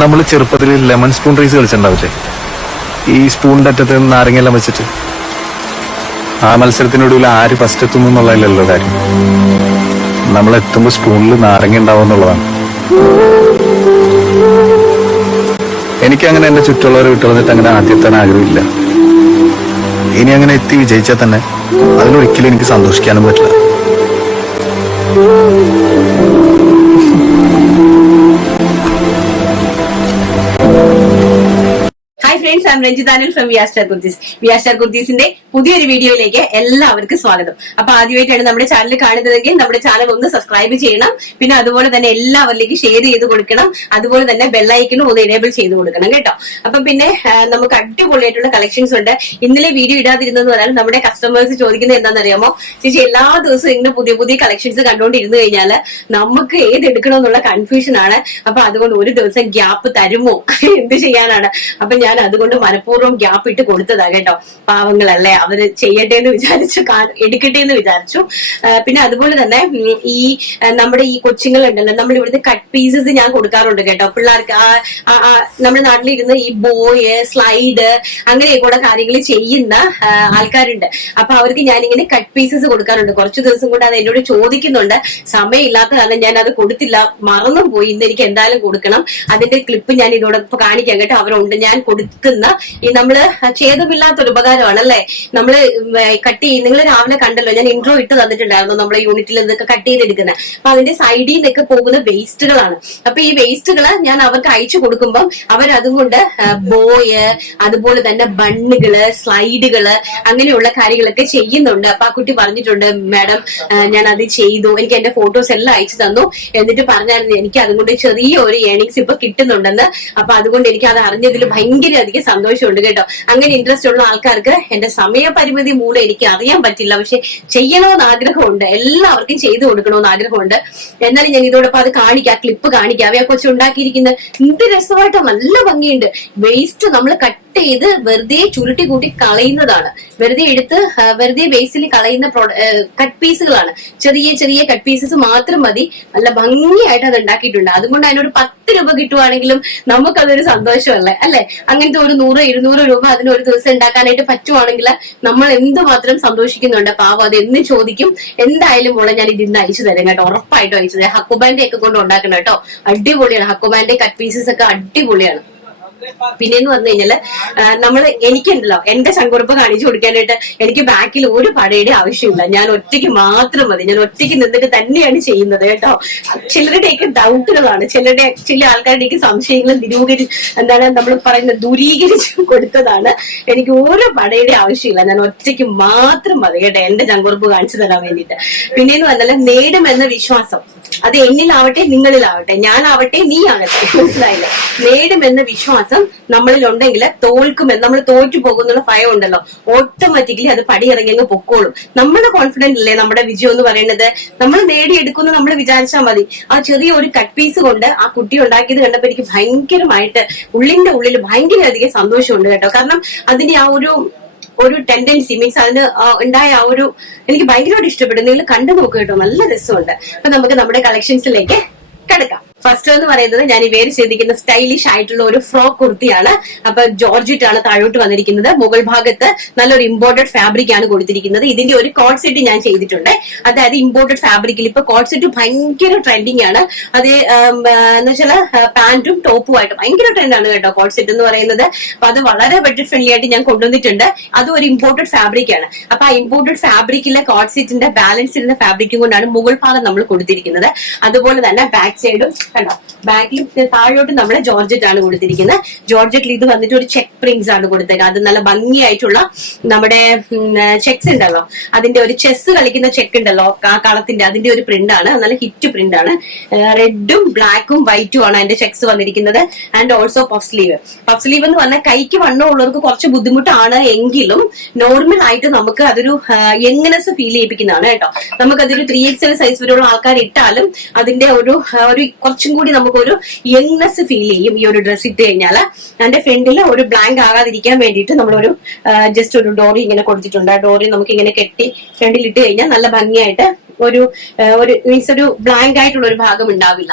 നമ്മൾ ചെറുപ്പത്തിൽ lemon spoon rice കളിച്ചിട്ടുണ്ടാവില്ലേ ഈ സ്പൂണിന്റെ അറ്റത്ത് നാരങ്ങയെല്ലാം വെച്ചിട്ട്. ആ മത്സരത്തിനൊടുവിൽ ആര് ഫസ്റ്റ് എത്തുന്നു എന്നുള്ളതല്ലല്ലോ കാര്യം. നമ്മൾ എത്തുമ്പോൾ സ്പൂണിൽ നാരങ്ങ ഉണ്ടാവും എന്നുള്ളതാണ്. എനിക്കങ്ങനെ എന്റെ ചുറ്റുള്ളവരെ വിട്ടുകളഞ്ഞിട്ട് അങ്ങനെ ആദ്യത്തെ ആഗ്രഹമില്ല. ഇനി അങ്ങനെ എത്തി വിജയിച്ചാൽ തന്നെ അതിലൊരിക്കലും എനിക്ക് സന്തോഷിക്കാനും പറ്റില്ല. I'm Ranjith Anil from Viastar kurtis Viastar കുർത്തീസിന്റെ പുതിയൊരു വീഡിയോയിലേക്ക് എല്ലാവർക്കും സ്വാഗതം. അപ്പൊ ആദ്യമായിട്ടാണ് നമ്മുടെ ചാനൽ കാണുന്നതെങ്കിൽ നമ്മുടെ ചാനൽ ഒന്ന് സബ്സ്ക്രൈബ് ചെയ്യണം. പിന്നെ അതുപോലെ തന്നെ എല്ലാവരിലേക്ക് ഷെയർ ചെയ്ത് കൊടുക്കണം. അതുപോലെ തന്നെ ബെല്ലൈക്കനും ഒന്ന് എനേബിൾ ചെയ്ത് കൊടുക്കണം കേട്ടോ. അപ്പൊ പിന്നെ നമുക്ക് അടിപൊളിയായിട്ടുള്ള കളക്ഷൻസ് ഉണ്ട്. ഇന്നലെ വീഡിയോ ഇടാതിരുന്നെന്ന് പറഞ്ഞാൽ നമ്മുടെ കസ്റ്റമേഴ്സ് ചോദിക്കുന്നത് എന്താണെന്നറിയാമോ? ചേച്ചി എല്ലാ ദിവസവും ഇങ്ങനെ പുതിയ പുതിയ കളക്ഷൻസ് കണ്ടുകൊണ്ടിരുന്നു കഴിഞ്ഞാൽ നമുക്ക് ഏത് എടുക്കണമെന്നുള്ള കൺഫ്യൂഷൻ ആണ്. അപ്പൊ അതുകൊണ്ട് ഒരു ദിവസം ഗ്യാപ്പ് തരുമോ? എന്ത് ചെയ്യാനാണ്? അപ്പൊ ഞാൻ അതുകൊണ്ട് മനഃപൂർവം ഗ്യാപ്പ് ഇട്ട് കൊടുത്തതാ കേട്ടോ. പാവങ്ങളല്ലേ അവർ ചെയ്യട്ടെ എന്ന് വിചാരിച്ചു എടുക്കട്ടെ എന്ന് വിചാരിച്ചു. പിന്നെ അതുപോലെ തന്നെ ഈ നമ്മുടെ ഈ കൊച്ചുങ്ങളുണ്ടല്ലോ നമ്മൾ ഇവിടുത്തെ കട്ട് പീസസ് ഞാൻ കൊടുക്കാറുണ്ട് കേട്ടോ. പിള്ളേർക്ക് നമ്മുടെ നാട്ടിലിരുന്ന് ഈ ബോയ് സ്ലൈഡ് അങ്ങനെ അങ്ങനെയൊക്കെ കാര്യങ്ങൾ ചെയ്യുന്ന ആൾക്കാരുണ്ട്. അപ്പൊ അവർക്ക് ഇങ്ങനെ കട്ട് പീസസ് കൊടുക്കാറുണ്ട്. കുറച്ചു ദിവസം കൊണ്ട് അത് എന്നോട് ചോദിക്കുന്നുണ്ട്. സമയമില്ലാത്ത കാരണം ഞാൻ അത് കൊടുത്തില്ല മറന്നും പോയി ഇന്ന് എനിക്ക് എന്തായാലും കൊടുക്കണം. അതിന്റെ ക്ലിപ്പ് ഞാൻ ഇതോടൊപ്പം കാണിക്കാം കേട്ടോ. അവരുണ്ട് ഞാൻ കൊടുക്കുന്ന ഈ നമ്മൾ ഛേദമില്ലാത്തൊരു ഉപകാരമാണ് അല്ലെ നമ്മൾ കട്ട് നിങ്ങൾ രാവിലെ കണ്ടല്ലോ ഞാൻ ഇൻട്രോ ഇട്ട് തന്നിട്ടുണ്ടായിരുന്നു നമ്മുടെ യൂണിറ്റിൽ നിന്നൊക്കെ കട്ട് ചെയ്തെടുക്കുന്നത് അപ്പൊ അതിന്റെ സൈഡിൽ നിന്നൊക്കെ പോകുന്ന വേസ്റ്റുകളാണ് അപ്പൊ ഈ വേസ്റ്റുകൾ ഞാൻ അവർക്ക് അയച്ചു കൊടുക്കുമ്പോൾ അവരതും കൊണ്ട് ബോയ് അതുപോലെ തന്നെ ബണ്ണുകൾ സ്ലൈഡുകൾ അങ്ങനെയുള്ള കാര്യങ്ങളൊക്കെ ചെയ്യുന്നുണ്ട്. അപ്പൊ ആ കുട്ടി പറഞ്ഞിട്ടുണ്ട് മാഡം ഞാൻ അത് ചെയ്തു. എനിക്ക് എന്റെ ഫോട്ടോസ് എല്ലാം അയച്ചു തന്നു. എന്നിട്ട് പറഞ്ഞായിരുന്നു എനിക്ക് അതുകൊണ്ട് ചെറിയ ഒരു ഏണിങ്സ് ഇപ്പൊ കിട്ടുന്നുണ്ടെന്ന്. അപ്പൊ അതുകൊണ്ട് എനിക്ക് അത് അറിഞ്ഞതിൽ ഭയങ്കര അധികം സന്തോഷമുണ്ട് കേട്ടോ. അങ്ങനെ ഇൻട്രസ്റ്റ് ഉള്ള ആൾക്കാർക്ക് എന്റെ സമയപരിമിതി മൂലം എനിക്ക് അറിയാൻ പറ്റില്ല. പക്ഷെ ചെയ്യണമെന്ന് ആഗ്രഹമുണ്ട്. എല്ലാവർക്കും ചെയ്തു കൊടുക്കണമെന്ന് ആഗ്രഹമുണ്ട്. എന്നാലും ഞാൻ ഇതോടൊപ്പം അത് കാണിക്കാം. ക്ലിപ്പ് കാണിക്കാം. അവയെ കൊച്ചു ഉണ്ടാക്കിയിരിക്കുന്നത്. എന്ത് രസമായിട്ട് നല്ല ഭംഗിയുണ്ട്. വേസ്റ്റ് നമ്മൾ കട്ട് ചെയ്ത് വെറുതെ ചുരുട്ടി കൂട്ടി കളയുന്നതാണ്. വെറുതെ എടുത്ത് വെറുതെ ബേസിൽ കളയുന്ന കട്ട് പീസുകളാണ് ചെറിയ ചെറിയ കട്ട് പീസസ് മാത്രം മതി. നല്ല ഭംഗിയായിട്ട് അത് ഉണ്ടാക്കിയിട്ടുണ്ട്. അതുകൊണ്ട് അതിനൊരു പത്ത് രൂപ കിട്ടുവാണെങ്കിലും നമുക്കതൊരു സന്തോഷമല്ലേ? അല്ലെ? അങ്ങനത്തെ ഒരു നൂറ് ഇരുന്നൂറ് രൂപ അതിന് ഒരു ദിവസം ഉണ്ടാക്കാനായിട്ട് പറ്റുവാണെങ്കിൽ നമ്മൾ എന്തുമാത്രം സന്തോഷിക്കുന്നുണ്ട്? പാവം അത് എന്ന് ചോദിക്കും. എന്തായാലും മോളെ ഞാൻ ഇതിന്ന് അയച്ചു തരാം കേട്ടോ. ഉറപ്പായിട്ടും അയച്ചു തരാം. ഹക്കുബാന്റെ ഒക്കെ കൊണ്ട് ഉണ്ടാക്കണം കേട്ടോ. അടിപൊളിയാണ്. ഹക്കുബാന്റെ കട്ട് പീസസ് ഒക്കെ അടിപൊളിയാണ്. പിന്നെന്ന് പറഞ്ഞു കഴിഞ്ഞാൽ നമ്മൾ എനിക്കുണ്ടല്ലോ എന്റെ ശങ്കുറപ്പ് കാണിച്ചു കൊടുക്കാനായിട്ട് എനിക്ക് ബാക്കിൽ ഒരു പടയുടെ ആവശ്യമില്ല. ഞാൻ ഒറ്റയ്ക്ക് മാത്രം മതി. ഞാൻ ഒറ്റയ്ക്ക് നിന്നിട്ട് തന്നെയാണ് ചെയ്യുന്നത് കേട്ടോ. ചിലരുടെയൊക്കെ ഡൗട്ടുകളാണ് ചിലരുടെ ചില ആൾക്കാരുടെയൊക്കെ സംശയങ്ങൾ നിരൂപരി എന്താണ് നമ്മൾ പറയുന്നത് ദൂരീകരിച്ച് കൊടുത്തതാണ്. എനിക്ക് ഒരു പടയുടെ ആവശ്യമില്ല. ഞാൻ ഒറ്റയ്ക്ക് മാത്രം മതി കേട്ടോ. എന്റെ ശങ്കുറപ്പ് കാണിച്ചു തരാൻ വേണ്ടിയിട്ട്. പിന്നെന്ന് പറഞ്ഞാൽ നേടുമെന്ന വിശ്വാസം. അത് എന്നിലാവട്ടെ നിങ്ങളിലാവട്ടെ. ഞാനാവട്ടെ നീ ആകട്ടെ മനസ്സിലായില്ലേ നേടുമെന്ന വിശ്വാസം. നമ്മളിൽ ഉണ്ടെങ്കിൽ തോൽക്കുമെന്ന് നമ്മൾ തോറ്റു പോകുന്നുള്ള ഭയം ഉണ്ടല്ലോ ഓട്ടോമാറ്റിക്കലി അത് പടിയിറങ്ങി അങ്ങ് പൊക്കോളും. നമ്മുടെ കോൺഫിഡൻസ് അല്ലേ നമ്മുടെ വിജയം എന്ന് പറയുന്നത്? നമ്മൾ നേടിയെടുക്കുന്നു നമ്മൾ വിചാരിച്ചാൽ മതി. ആ ചെറിയ ഒരു കട്ട് പീസ് കൊണ്ട് ആ കുട്ടി ഉണ്ടാക്കിയത് കണ്ടപ്പോൾ എനിക്ക് ഭയങ്കരമായിട്ട് ഉള്ളിന്റെ ഉള്ളിൽ ഭയങ്കര അധികം സന്തോഷമുണ്ട് കേട്ടോ. കാരണം അതിന്റെ ആ ഒരു ഒരു ടെൻഡൻസി മീൻസ് അതിന് ഉണ്ടായ ആ ഒരു എനിക്ക് ഭയങ്കരമായിട്ട് ഇഷ്ടപ്പെട്ടു നിങ്ങൾ കണ്ടു നോക്കുക കേട്ടോ. നല്ല രസമുണ്ട്. അപ്പൊ നമുക്ക് നമ്മുടെ കളക്ഷൻസിലേക്ക് കിടക്കാം. ഫസ്റ്റ് എന്ന് പറയുന്നത് ഞാൻ ഈ വേര് ചെയ്തിരിക്കുന്ന സ്റ്റൈലിഷ് ആയിട്ടുള്ള ഒരു ഫ്രോക്ക് കുർത്തിയാണ്. അപ്പൊ ജോർജിറ്റ് ആണ് താഴോട്ട് വന്നിരിക്കുന്നത്. മുകൾ ഭാഗത്ത് നല്ലൊരു ഇമ്പോർട്ടഡ് ഫാബ്രിക് ആണ് കൊടുത്തിരിക്കുന്നത്. ഇതിന്റെ ഒരു കോഡ് സെറ്റ് ഞാൻ ചെയ്തിട്ടുണ്ട്. അതായത് ഇമ്പോർട്ടഡ് ഫാബ്രിക്കിൽ ഇപ്പൊ കോഡ് സെറ്റ് ഭയങ്കര ട്രെൻഡിങ് ആണ്. അത് എന്ന് വെച്ചാൽ പാന്റും ടോപ്പും ആയിട്ട് ഭയങ്കര ട്രെൻഡാണ് കേട്ടോ കോഡ് സെറ്റ് എന്ന് പറയുന്നത്. അപ്പൊ അത് വളരെ ബഡ്ജറ്റ് ഫ്രണ്ട്ലി ആയിട്ട് ഞാൻ കൊണ്ടുവന്നിട്ടുണ്ട്. അത് ഒരു ഇമ്പോർട്ടഡ് ഫാബ്രിക് ആണ്. അപ്പൊ ആ ഇമ്പോർട്ടഡ് ഫാബ്രിക്കിലെ കോഡ് ബാലൻസ് ഇരുന്ന ഫാബ്രിക്കും കൊണ്ടാണ് മുകൾ ഭാഗം നമ്മൾ കൊടുത്തിരിക്കുന്നത്. അതുപോലെ തന്നെ ബാക്ക് സൈഡും കണ്ടോ? ബാക്കിൽ താഴോട്ട് നമ്മൾ ജോർജറ്റ് ആണ് കൊടുത്തിരിക്കുന്നത്. ജോർജറ്റിൽ ഇത് വന്നിട്ട് ഒരു ചെക്ക് പ്രിന്റ്സ് ആണ് കൊടുത്തേക്കുക അത് നല്ല ഭംഗിയായിട്ടുള്ള നമ്മുടെ ചെക്സ് ഉണ്ടല്ലോ. അതിന്റെ ഒരു ചെസ് കളിക്കുന്ന ചെക്ക് ഉണ്ടല്ലോ. ആ കളത്തിന്റെ അതിന്റെ ഒരു പ്രിന്റ് ആണ്. നല്ല ഹിറ്റ് പ്രിന്റ് ആണ്. റെഡും ബ്ലാക്കും വൈറ്റും ആണ് അതിന്റെ ചെക്സ് വന്നിരിക്കുന്നത്. And also puff sleeve puff sleeve എന്ന് പറഞ്ഞാൽ കൈക്ക് വണ്ണം ഉള്ളവർക്ക് കുറച്ച് ബുദ്ധിമുട്ടാണ് എങ്കിലും നോർമൽ ആയിട്ട് നമുക്ക് അതൊരു യങ്നെസ് ഫീൽ ചെയ്യിപ്പിക്കുന്നതാണ് കേട്ടോ. നമുക്കതൊരു ത്രീ എക്സ് സൈസ് വരെയുള്ള ആൾക്കാർ ഇട്ടാലും അതിന്റെ ഒരു ഒരു കുറച്ചും കൂടി നമുക്കൊരു യങ്നെസ് ഫീൽ ചെയ്യും ഈ ഒരു ഡ്രസ്സ് ഇട്ട് കഴിഞ്ഞാൽ അതിന്റെ ഫ്രണ്ടിൽ ഒരു ബ്ലാങ്ക് ആകാതിരിക്കാൻ വേണ്ടിയിട്ട് നമ്മളൊരു ജസ്റ്റ് ഒരു ഡോറി ഇങ്ങനെ കൊടുത്തിട്ടുണ്ട്. ആ ഡോറി നമുക്ക് ഇങ്ങനെ കെട്ടി ഫ്രണ്ടിൽ ഇട്ട് കഴിഞ്ഞാൽ നല്ല ഭംഗിയായിട്ട് ഒരു ഒരു മീൻസ് ഒരു ബ്ലാങ്ക് ആയിട്ടുള്ള ഒരു ഭാഗം ഉണ്ടാവില്ല.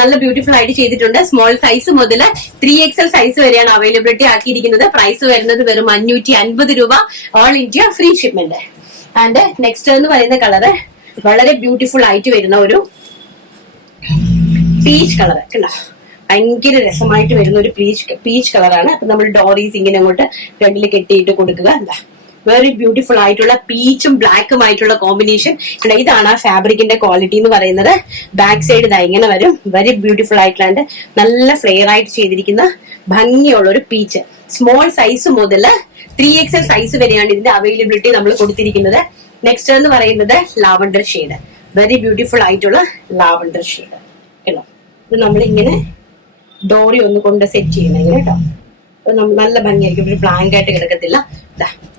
നല്ല ബ്യൂട്ടിഫുൾ ആയിട്ട് ചെയ്തിട്ടുണ്ട്. സ്മോൾ സൈസ് മുതൽ ത്രീ എക്സൽ സൈസ് വരെയാണ് അവൈലബിലിറ്റി ആക്കിയിരിക്കുന്നത്. പ്രൈസ് വരുന്നത് വെറും അഞ്ഞൂറ്റി അൻപത് രൂപ. All India free shipment and next എന്ന് പറയുന്ന കളറ് വളരെ ബ്യൂട്ടിഫുൾ ആയിട്ട് വരുന്ന ഒരു പീച്ച് കളർ കണ്ടോ? ഭയങ്കര രസമായിട്ട് വരുന്ന ഒരു പീച്ച് പീച്ച് കളറാണ് അപ്പൊ നമ്മൾ ഡോറീസ് ഇങ്ങനെ അങ്ങോട്ട് ഫ്രണ്ടിൽ കെട്ടിയിട്ട് കൊടുക്കുക. എന്താ വെരി ബ്യൂട്ടിഫുൾ ആയിട്ടുള്ള പീച്ചും ബ്ലാക്കും ആയിട്ടുള്ള കോമ്പിനേഷൻ ഇതാണ് ആ ഫാബ്രിക്കിന്റെ ക്വാളിറ്റി എന്ന് പറയുന്നത്. ബാക്ക് സൈഡ് ഇതാ ഇങ്ങനെ വരും. വെരി ബ്യൂട്ടിഫുൾ ആയിട്ടുള്ള നല്ല ഫ്ലെയർ ആയിട്ട് ചെയ്തിരിക്കുന്ന ഭംഗിയുള്ള ഒരു പീച്ച് സ്മോൾ സൈസ് മുതൽ ത്രീ എക്സൽ സൈസ് വരെയാണ് ഇതിന്റെ അവൈലബിലിറ്റി നമ്മൾ കൊടുത്തിരിക്കുന്നത്. നെക്സ്റ്റ് എന്ന് പറയുന്നത് ലാവണ്ടർ ഷെയ്ഡ് വെരി ബ്യൂട്ടിഫുൾ ആയിട്ടുള്ള ലാവണ്ടർ ഷെയ്ഡ് ഇത് നമ്മളിങ്ങനെ ഡോറി ഒന്ന് കൊണ്ട് സെറ്റ് ചെയ്യണം കേട്ടോ. അപ്പൊ നമ്മ- നല്ല ഭംഗിയായിരിക്കും. ഒരു ബ്ലാങ്ക് ആയിട്ട് കിടക്കത്തില്ല.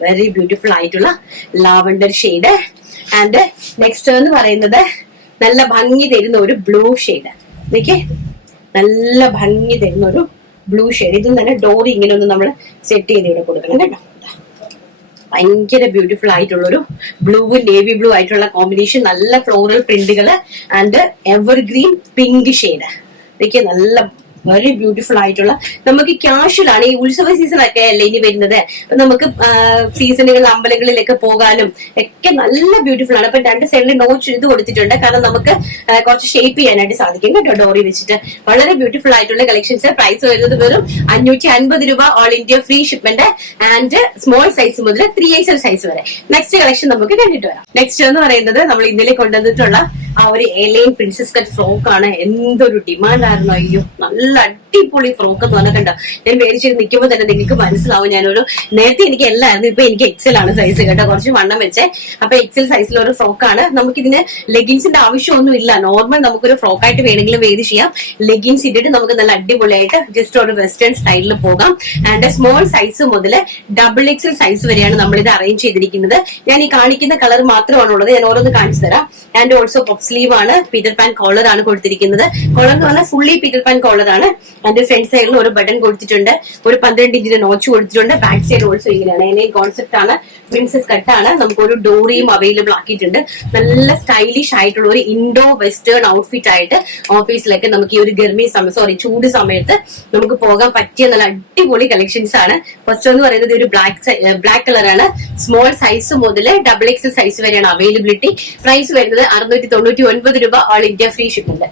വെരി ബ്യൂട്ടിഫുൾ ആയിട്ടുള്ള ലാവണ്ടർ ഷെയ്ഡ് ആൻഡ് നെക്സ്റ്റ് എന്ന് പറയുന്നത് നല്ല ഭംഗി തരുന്ന ഒരു ബ്ലൂ ഷെയ്ഡ് ഓക്കെ നല്ല ഭംഗി തരുന്ന ഒരു ബ്ലൂ ഷെയ്ഡ് ഇതും തന്നെ ഡോറി ഇങ്ങനെ ഒന്ന് നമ്മൾ സെറ്റ് ചെയ്ത് ഇവിടെ കൊടുക്കണം കേട്ടോ. ഭയങ്കര ബ്യൂട്ടിഫുൾ ആയിട്ടുള്ള ഒരു ബ്ലൂ നേവി ബ്ലൂ ആയിട്ടുള്ള കോമ്പിനേഷൻ നല്ല ഫ്ലോറൽ പ്രിന്റുകൾ ആൻഡ് എവർഗ്രീൻ പിങ്ക് ഷെയ്ഡ് നല്ല വെരി ബ്യൂട്ടിഫുൾ ആയിട്ടുള്ള നമുക്ക് ക്യാഷ്വൽ ആണ്. ഈ ഉത്സവ സീസൺ ഒക്കെ അല്ലേ ഇനി വരുന്നത്? നമുക്ക് സീസണുകളിൽ അമ്പലങ്ങളിലൊക്കെ പോകാനും ഒക്കെ നല്ല ബ്യൂട്ടിഫുൾ ആണ്. അപ്പൊ രണ്ട് സൈഡിൽ നോച്ച് ഇത് കൊടുത്തിട്ടുണ്ട്. കാരണം നമുക്ക് കുറച്ച് ഷേപ്പ് ചെയ്യാനായിട്ട് സാധിക്കും കേട്ടോ ഡോറി വെച്ചിട്ട്. വളരെ ബ്യൂട്ടിഫുൾ ആയിട്ടുള്ള കളക്ഷൻസ് പ്രൈസ് വരുന്നത് വെറും അഞ്ഞൂറ്റി അൻപത് രൂപ all India free shipment and small size മുതൽ ത്രീ എക്സൽ സൈസ് വരെ. നെക്സ്റ്റ് കളക്ഷൻ നമുക്ക് കണ്ടിട്ട് വരാം. നെക്സ്റ്റ് എന്ന് പറയുന്നത് നമ്മൾ ഇന്നലെ കൊണ്ടുവന്നിട്ടുള്ള ആ ഒരു എലൈൻ പ്രിൻസസ് കട്ട് ഫ്രോക്ക് ആണ്. എന്തൊരു ഡിമാൻഡ് ആയിരുന്നു. അയ്യോ നല്ല അടിപൊളി ഫ്രോക്ക് എന്ന് പറഞ്ഞാൽ കണ്ടോ? ഞാൻ മേടിച്ചിട്ട് നിൽക്കുമ്പോൾ തന്നെ നിങ്ങൾക്ക് മനസ്സിലാവും. ഞാനൊരു നേരത്തെ എനിക്ക് എല്ലായിരുന്നു. ഇപ്പൊ എനിക്ക് എക്സൽ ആണ് സൈസ് കേട്ടോ. കുറച്ച് വണ്ണം വെച്ചേ. അപ്പൊ എക്സൽ സൈസിലുള്ള ഒരു ഫ്രോക്കാണ് നമുക്കിതിന് ലെഗിൻസിന്റെ ആവശ്യമൊന്നും ഇല്ല. നോർമൽ നമുക്കൊരു ഫ്രോക്ക് ആയിട്ട് വേണമെങ്കിലും വേദി ചെയ്യാം. ലെഗിൻസ് ഇട്ടിട്ട് നമുക്ക് നല്ല അടിപൊളിയായിട്ട് ജസ്റ്റ് ഒരു വെസ്റ്റേൺ സ്റ്റൈലിൽ പോകാം. ആൻഡ് സ്മോൾ സൈസ് മുതൽ ഡബിൾ എക്സൽ സൈസ് വരെയാണ് നമ്മൾ ഇത് അറേഞ്ച് ചെയ്തിരിക്കുന്നത്. ഞാൻ ഈ കാണിക്കുന്ന കളർ മാത്രമാണ് ഉള്ളത്. ഞാൻ ഓരോന്ന് കാണിച്ചു തരാം. ആൻഡ് ഓൾസോ പഫ് സ്ലീവ് ആണ്. പീറ്റർ പാൻ കോളർ ആണ് കൊടുത്തിരിക്കുന്നത്. കോളർ എന്ന് പറഞ്ഞാൽ ഫുള്ളി പീറ്റർ പാൻ കോളർ ആണ്. അതിന്റെ ഫ്രണ്ട് സൈഡിൽ ഒരു ബട്ടൺ കൊടുത്തിട്ടുണ്ട്. ഒരു പന്ത്രണ്ട് ഇഞ്ചിന്റെ നോച്ച് കൊടുത്തിട്ടുണ്ട്. ബാക്ക് സൈഡ് ഓൾസോ ഇങ്ങനെയാണ്. എന്നെ കോൺസെപ്റ്റ് ആണ്. പ്രിൻസസ് കട്ട് ആണ്. നമുക്ക് ഒരു ഡോറിയും അവൈലബിൾ ആക്കിയിട്ടുണ്ട്. നല്ല സ്റ്റൈലിഷ് ആയിട്ടുള്ള ഒരു ഇൻഡോ വെസ്റ്റേൺ ഔട്ട്ഫിറ്റ് ആയിട്ട് ഓഫീസിലൊക്കെ നമുക്ക് ഈ ഒരു ഗർമി സമയം സോറി ചൂട് സമയത്ത് നമുക്ക് പോകാൻ പറ്റിയ നല്ല അടിപൊളി കളക്ഷൻസ് ആണ്. ഫസ്റ്റ് എന്ന് പറയുന്നത് ഒരു ബ്ലാക്ക് ബ്ലാക്ക് കളറാണ് സ്മോൾ സൈസ് മുതൽ ഡബിൾ എക്സൽ സൈസ് വരെയാണ് അവൈലബിലിറ്റി പ്രൈസ് വരുന്നത് അറുന്നൂറ്റി തൊണ്ണൂറ്റി ഒൻപത് രൂപ all India free shipping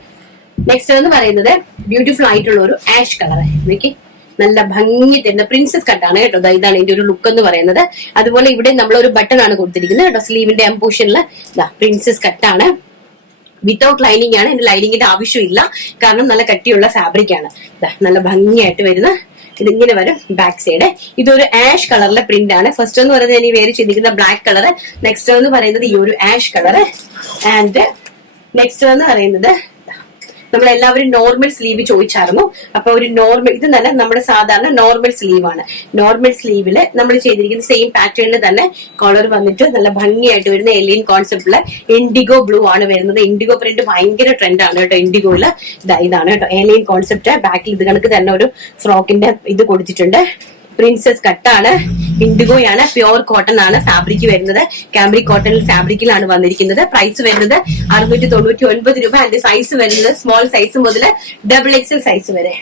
next എന്ന് പറയുന്നത് ബ്യൂട്ടിഫുൾ ആയിട്ടുള്ള ഒരു ആഷ് കളർ നോക്കി നല്ല ഭംഗി തരുന്ന പ്രിൻസസ് കട്ടാണ് കേട്ടോ. ഇതാണ് ഇതിന്റെ ഒരു ലുക്ക് എന്ന് പറയുന്നത്. അതുപോലെ ഇവിടെ നമ്മൾ ഒരു ബട്ടൺ ആണ് കൊടുത്തിരിക്കുന്നത് കേട്ടോ. സ്ലീവിന്റെ അമ്പൂഷനിൽ പ്രിൻസസ് കട്ടാണ് വിത്തൗട്ട് ലൈനിങ് ആണ്. ഇതിന്റെ ലൈനിങ്ങിന്റെ ആവശ്യമില്ല. കാരണം നല്ല കട്ടിയുള്ള ഫാബ്രിക് ആണ്. നല്ല ഭംഗിയായിട്ട് വരുന്ന ഇതിങ്ങനെ വരും ബാക്ക് സൈഡ് ഇതൊരു ആഷ് കളറിലെ പ്രിന്റ് ആണ്. ഫസ്റ്റ് എന്ന് പറയുന്നത് ഇനി വേറെ ചിന്തിക്കുന്ന ബ്ലാക്ക് കളർ നെക്സ്റ്റ് എന്ന് പറയുന്നത് ഈ ഒരു ആഷ് കളർ ആൻഡ് നെക്സ്റ്റ് എന്ന് പറയുന്നത് നമ്മൾ എല്ലാവരും നോർമൽ സ്ലീവ് ചോദിച്ചായിരുന്നു. അപ്പൊ ഒരു നോർമൽ ഇത് തന്നെ നമ്മുടെ സാധാരണ നോർമൽ സ്ലീവ് ആണ്. നോർമൽ സ്ലീവിൽ നമ്മൾ ചെയ്തിരിക്കുന്ന സെയിം പാറ്റേണിൽ തന്നെ കളർ വന്നിട്ട് നല്ല ഭംഗിയായിട്ട് വരുന്ന എലിയൻ കോൺസെപ്റ്റിൽ ഇൻഡിഗോ ബ്ലൂ ആണ് വരുന്നത്. ഇൻഡിഗോ പ്രിന്റ് ഭയങ്കര ട്രെൻഡ് ആണ് കേട്ടോ ഇൻഡിഗോയിൽ ഇതാ ഇതാണ് കേട്ടോ എലിയൻ കോൺസെപ്റ്റ് ബാക്കിൽ ഇത് കണക്ക് തന്നെ ഒരു ഫ്രോക്കിന്റെ ഇത് കൊടുത്തിട്ടുണ്ട്. പ്രിൻസസ് കട്ടാണ് ഇൻഡിഗോയാണ് പ്യോർ കോട്ടൺ ആണ് ഫാബ്രിക് വരുന്നത്. കാംബ്രി കോട്ടൺ ഫാബ്രിക്കിലാണ് വന്നിരിക്കുന്നത്. പ്രൈസ് വരുന്നത് അറുന്നൂറ്റി തൊണ്ണൂറ്റി ഒൻപത് രൂപ. അതിന്റെ സൈസ് വരുന്നത് സ്മോൾ സൈസ് മുതൽ ഡബിൾ എക്സൽ സൈസ് വരെ.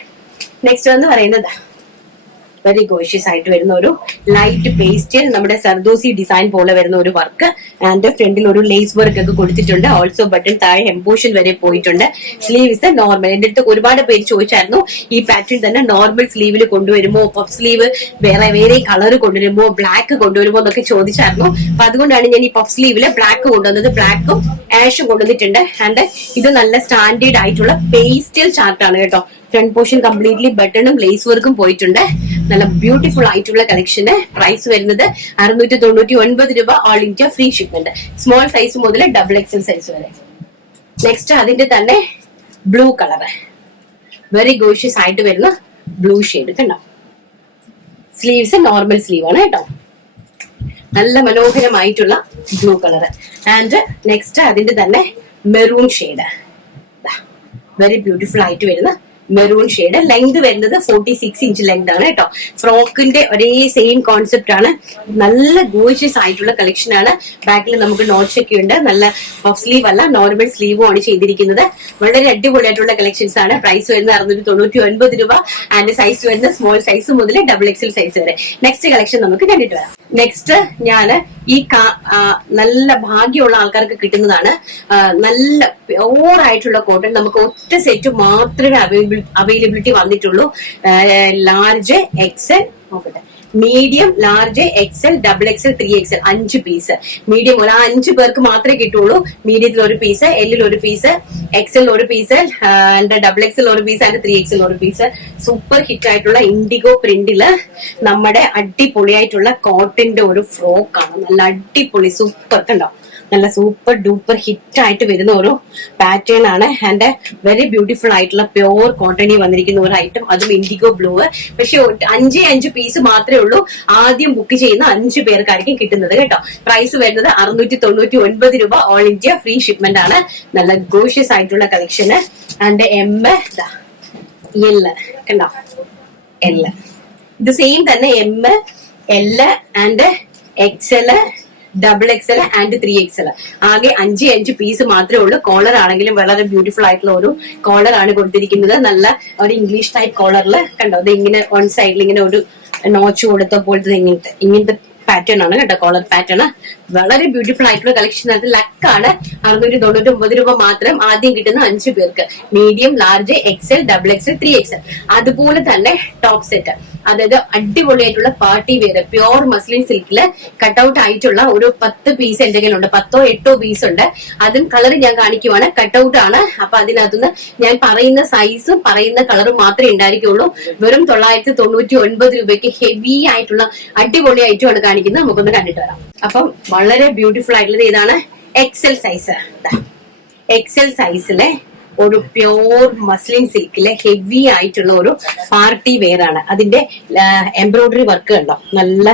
നെക്സ്റ്റ് എന്ന് പറയുന്നത്. വെരി ഗോഷ്യസ് ആയിട്ട് വരുന്ന ഒരു ലൈറ്റ് പേസ്റ്റിൽ നമ്മുടെ സർദോസി ഡിസൈൻ പോലെ വരുന്ന ഒരു വർക്ക് ആൻഡ് ഫ്രണ്ടിൽ ഒരു ലേസ് വർക്ക് ഒക്കെ കൊടുത്തിട്ടുണ്ട്. ഓൾസോ ബട്ടൺ താഴെ എംബോഷൻ വരെ പോയിട്ടുണ്ട്. സ്ലീവ് ഇസ് നോർമൽ എന്റെ അടുത്ത് ഒരുപാട് പേര് ചോദിച്ചായിരുന്നു ഈ പാറ്റേൺ തന്നെ നോർമൽ സ്ലീവിൽ കൊണ്ടുവരുമോ? പഫ് സ്ലീവ് വേറെ വേറെ കളർ കൊണ്ടുവരുമോ? ബ്ലാക്ക് കൊണ്ടുവരുമോ? എന്നൊക്കെ ചോദിച്ചായിരുന്നു. അപ്പൊ അതുകൊണ്ടാണ് ഞാൻ ഈ പഫ് സ്ലീവിൽ ബ്ലാക്ക് കൊണ്ടുവന്നത്. ബ്ലാക്കും ആഷും കൊണ്ടുവന്നിട്ടുണ്ട്. ആൻഡ് ഇത് നല്ല സ്റ്റാൻഡേർഡ് ആയിട്ടുള്ള പേസ്റ്റൽ ചാർട്ടാണ് കേട്ടോ. ഫ്രണ്ട് പോർഷൻ കംപ്ലീറ്റ്ലി ബട്ടണും ലേസ് വർക്കും പോയിട്ടുണ്ട്. നല്ല ബ്യൂട്ടിഫുൾ ആയിട്ടുള്ള കളക്ഷന് പ്രൈസ് വരുന്നത് അറുന്നൂറ്റി തൊണ്ണൂറ്റി ഒൻപത് രൂപ all India free shipment small size മുതൽ ഡബിൾ എക്സൽ സൈസ് വരെ. നെക്സ്റ്റ് അതിന്റെ തന്നെ ബ്ലൂ കളർ വെരി ഗോഷ്യസ് ആയിട്ട് വരുന്ന ബ്ലൂ ഷെയ്ഡ് കണ്ടോ? സ്ലീവ്സ് നോർമൽ സ്ലീവ് ആണ് കേട്ടോ. നല്ല മനോഹരമായിട്ടുള്ള ബ്ലൂ കളർ ആൻഡ് നെക്സ്റ്റ് അതിന്റെ തന്നെ മെറൂൺ ഷെയ്ഡ് വെരി ബ്യൂട്ടിഫുൾ ആയിട്ട് വരുന്ന മെറൂൺ ഷെയ്ഡ് ലെങ്ത് വരുന്നത് ഫോർട്ടി സിക്സ് ഇഞ്ച് ലെങ്ത് ആണ് കേട്ടോ. ഫ്രോക്കിന്റെ ഒരേ സെയിം കോൺസെപ്റ്റ് ആണ്. നല്ല ഗോഷ്യസ് ആയിട്ടുള്ള കളക്ഷൻ ആണ്. ബാക്കിൽ നമുക്ക് നോട്ട്സ് ഒക്കെ ഉണ്ട്. നല്ല പഫ് സ്ലീവ് അല്ല നോർമൽ സ്ലീവും ആണ് ചെയ്തിരിക്കുന്നത്. വളരെ അടിപൊളിയായിട്ടുള്ള കളക്ഷൻസ് ആണ്. പ്രൈസ് വരുന്നത് അറുന്നൂറ്റി തൊണ്ണൂറ്റി ഒൻപത് രൂപ. ആൻഡ് സൈസ് വരുന്നത് സ്മോൾ സൈസ് മുതൽ ഡബിൾ എക്സൽ സൈസ് വരെ. നെക്സ്റ്റ് കളക്ഷൻ നമുക്ക് കണ്ടിട്ട് വരാം. നെക്സ്റ്റ് ഞാൻ ഈ നല്ല ഭാഗ്യമുള്ള ആൾക്കാർക്ക് കിട്ടുന്നതാണ്. നല്ല പ്യോർ ആയിട്ടുള്ള കോട്ടൺ നമുക്ക് ഒറ്റ സെറ്റ് മാത്രമേ അവൈലബിൾ അവൈലബിലിറ്റി വന്നിട്ടുള്ളൂ. ലാർജ് എക്സൽ നോക്കട്ടെ. Medium large XL double XL three XL അഞ്ച് പീസ് മീഡിയം ഒരു അഞ്ച് പേർക്ക് മാത്രമേ കിട്ടുള്ളൂ മീഡിയത്തിൽ ഒരു പീസ് എല്ലിൽ ഒരു പീസ് എക്സൽ ഒരു പീസ് ഡബിൾ എക്സൽ ഒരു പീസ് ആൻഡ് ത്രീ എക്സൽ ഒരു പീസ് സൂപ്പർ ഹിറ്റ് ആയിട്ടുള്ള ഇൻഡിഗോ പ്രിന്റിൽ നമ്മുടെ അടിപൊളിയായിട്ടുള്ള കോട്ടന്റെ ഒരു ഫ്രോക്കാണ് നല്ല അടിപൊളി സൂപ്പർ കണ്ടോ നല്ല സൂപ്പർ ഡൂപ്പർ ഹിറ്റ് ആയിട്ട് വരുന്ന ഒരു പാറ്റേൺ ആണ്. ആൻഡ് വെരി ബ്യൂട്ടിഫുൾ ആയിട്ടുള്ള പ്യോർ കോട്ടണിൽ വന്നിരിക്കുന്ന ഒരു ഐറ്റം അതും ഇൻഡിഗോ ബ്ലൂ പക്ഷെ അഞ്ച് അഞ്ചേ പീസ് മാത്രമേ ഉള്ളൂ. ആദ്യം ബുക്ക് ചെയ്യുന്ന അഞ്ച് പേർക്കായിരിക്കും കിട്ടുന്നത് കേട്ടോ. പ്രൈസ് വരുന്നത് അറുന്നൂറ്റി തൊണ്ണൂറ്റി ഒൻപത് രൂപ. ഓൾ ഇന്ത്യ ഫ്രീ ഷിപ്മെന്റ് ആണ്. നല്ല ഗോഷ്യസ് ആയിട്ടുള്ള കളക്ഷന് ആൻഡ് എം എൽ കണ്ടോ? എൽ ഇത് സെയിം തന്നെ M L and XL double XL and three XL ആകെ അഞ്ച് അഞ്ച് പീസ് മാത്രമേ ഉള്ളൂ. കോളർ ആണെങ്കിലും വളരെ ബ്യൂട്ടിഫുൾ ആയിട്ടുള്ള ഒരു കോളർ ആണ് കൊടുത്തിരിക്കുന്നത്. നല്ല ഒരു ഇംഗ്ലീഷ് ടൈപ്പ് കോളറിൽ കണ്ടോ? ഇത് ഇങ്ങനെ വൺ സൈഡിൽ ഇങ്ങനെ ഒരു നോച്ച് കൊടുത്ത പോലത്തെ ഇങ്ങനത്തെ ഇങ്ങനത്തെ പാറ്റേൺ ആണ് കേട്ടോ കോളർ പാറ്റേൺ വളരെ ബ്യൂട്ടിഫുൾ ആയിട്ടുള്ള കളക്ഷൻ അത് ലക്കാണ് അറുന്നൂറ്റി തൊണ്ണൂറ്റി ഒമ്പത് രൂപ മാത്രം ആദ്യം കിട്ടുന്ന അഞ്ചു പേർക്ക്. Medium large XL double XL three XL അതുപോലെ തന്നെ ടോപ്പ് സെറ്റ് അതായത് അടിപൊളിയായിട്ടുള്ള പാർട്ടി വെയർ പ്യോർ മസ്ലിൻ സിൽക്കിൽ കട്ട് ഔട്ട് ആയിട്ടുള്ള ഒരു പത്ത് പീസ് എന്റെ കയ്യിലുണ്ട്. പത്തോ എട്ടോ പീസ് ഉണ്ട്. അതും കളർ ഞാൻ കാണിക്കുവാണ്. കട്ട് ഔട്ട് ആണ്. അപ്പൊ അതിനകത്തുനിന്ന് ഞാൻ പറയുന്ന സൈസും പറയുന്ന കളറും മാത്രമേ ഉണ്ടായിരിക്കുള്ളൂ. വെറും തൊള്ളായിരത്തി തൊണ്ണൂറ്റി ഒൻപത് രൂപയ്ക്ക് ഹെവി ആയിട്ടുള്ള അടിപൊളി ഐറ്റമാണ് കാണിക്കുന്നത്. നമുക്കൊന്ന് കണ്ടിട്ട് വരാം. അപ്പം വളരെ ബ്യൂട്ടിഫുൾ ആയിട്ടുള്ളത് ഏതാണ്? എക്സൽ സൈസ് എക്സൽ സൈസിലെ ഒരു പ്യോർ മസ്ലിൻ സിൽക്കിലെ ഹെവി ആയിട്ടുള്ള ഒരു പാർട്ടി വെയർ ആണ്. അതിന്റെ എംബ്രോയിഡറി വർക്ക് ഉണ്ടോ നല്ല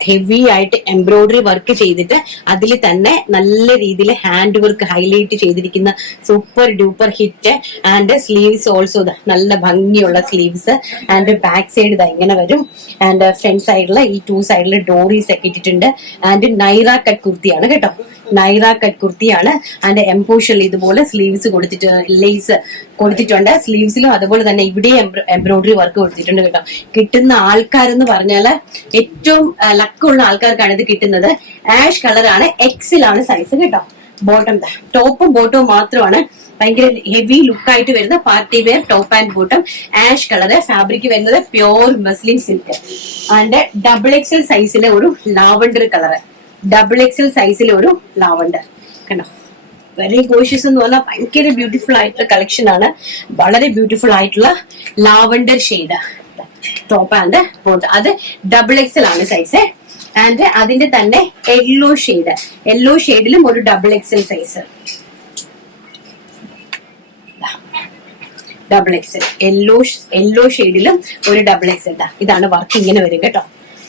ഹെവി ആയിട്ട് എംബ്രോയിഡറി വർക്ക് ചെയ്തിട്ട് അതിൽ തന്നെ നല്ല രീതിയിൽ ഹാൻഡ് വർക്ക് ഹൈലൈറ്റ് ചെയ്തിരിക്കുന്ന super duper hit and sleeves also നല്ല ഭംഗിയുള്ള സ്ലീവ്സ് ആൻഡ് ബാക്ക് സൈഡ് ഇതാ ഇങ്ങനെ വരും. ആൻഡ് ഫ്രണ്ട് സൈഡിൽ ഈ ടു സൈഡിൽ ഡോറീസ് ഒക്കെ ഇട്ടിട്ടുണ്ട്. ആൻഡ് നൈറ കട്ട് കുർത്തിയാണ് കേട്ടോ. നൈറ കട്ട് കുർത്തിയാണ്. അതിന്റെ എംപോഷൽ ഇതുപോലെ സ്ലീവ്സ് കൊടുത്തിട്ട് ലേസ് കൊടുത്തിട്ടുണ്ട്. സ്ലീവ്സിലും അതുപോലെ തന്നെ ഇവിടെ എംബ്രോയിഡറി വർക്ക് കൊടുത്തിട്ടുണ്ട് കേട്ടോ. കിട്ടുന്ന ആൾക്കാരെന്ന് പറഞ്ഞാൽ ഏറ്റവും ലക്കുള്ള ആൾക്കാർക്കാണ് ഇത് കിട്ടുന്നത്. ആഷ് കളറാണ് എക്സിലാണ് സൈസ് കേട്ടോ. ബോട്ടം ടോപ്പും ബോട്ടവും മാത്രമാണ്. ഭയങ്കര ഹെവി ലുക്കായിട്ട് വരുന്ന party wear top and bottom ash colour fabric വരുന്നത് pure muslin silk and double XL സൈസിലെ ഒരു ലാവണ്ടർ കളറ് ഡബിൾ എക്സൽ സൈസിലെ ഒരു ലാവണ്ടർ. കണ്ടോ? വെരി ഗോഷ്യസ് എന്ന് പറഞ്ഞാൽ ഭയങ്കര ബ്യൂട്ടിഫുൾ ആയിട്ടുള്ള കളക്ഷൻ ആണ്. വളരെ ബ്യൂട്ടിഫുൾ ആയിട്ടുള്ള lavender shade top and bottom അത് ഡബിൾ എക്സൽ ആണ് സൈസ് ആൻഡ് അതിന്റെ തന്നെ യെല്ലോ ഷെയ്ഡ് യെല്ലോ ഷെയ്ഡിലും ഒരു double XL size double XL yellow yellow ഷെയ്ഡിലും ഒരു ഡബിൾ എക്സൽ ഇതാണ് വർക്ക് ഇങ്ങനെ വരും കേട്ടോ.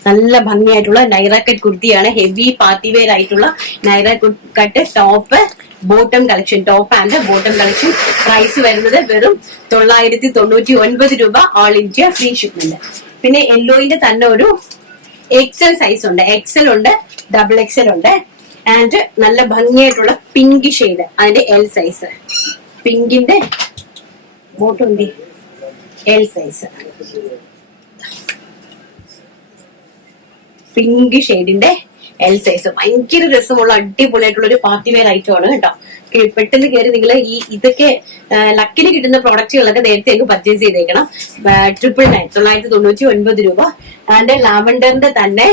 നല്ല ഭംഗിയായിട്ടുള്ള നൈറ കട്ട് കുർത്തിയാണ് ഹെവി പാർട്ടി വെയർ ആയിട്ടുള്ള Naira cut top bottom collection top and bottom collection price വരുന്നത് വെറും തൊള്ളായിരത്തി തൊണ്ണൂറ്റി ഒൻപത് രൂപ ഓൾ ഇന്ത്യ ഫ്രീ ഷിപ്മെന്റ് പിന്നെ യെല്ലോയിന്റെ തന്നെ ഒരു എക്സൽ സൈസ് ഉണ്ട്. എക്സൽ ഉണ്ട് ഡബിൾ എക്സൽ ഉണ്ട്. ആൻഡ് നല്ല ഭംഗിയായിട്ടുള്ള പിങ്ക് ഷെയ്ഡ് അതിന്റെ എൽ സൈസ് പിങ്കിന്റെ ബോട്ടം എൽ സൈസ് പിങ്ക് ഷെയ്ഡിന്റെ എൽ സൈസ് ഭയങ്കര രസമുള്ള അടിപൊളിയായിട്ടുള്ള ഒരു പാർട്ടി വെയർ ഐറ്റം ആണ് കേട്ടോ. പെട്ടെന്ന് കയറി നിങ്ങൾ ഈ ഇതൊക്കെ ലക്കിന് കിട്ടുന്ന പ്രോഡക്റ്റുകളൊക്കെ നേരത്തെ അങ്ങ് പർച്ചേസ് ചെയ്തേക്കണം. ട്രിപ്പിൾ നയൻ തൊള്ളായിരത്തി തൊണ്ണൂറ്റി ഒൻപത് രൂപ. ആൻഡ് ലാവൻഡറിന്റെ തന്നെ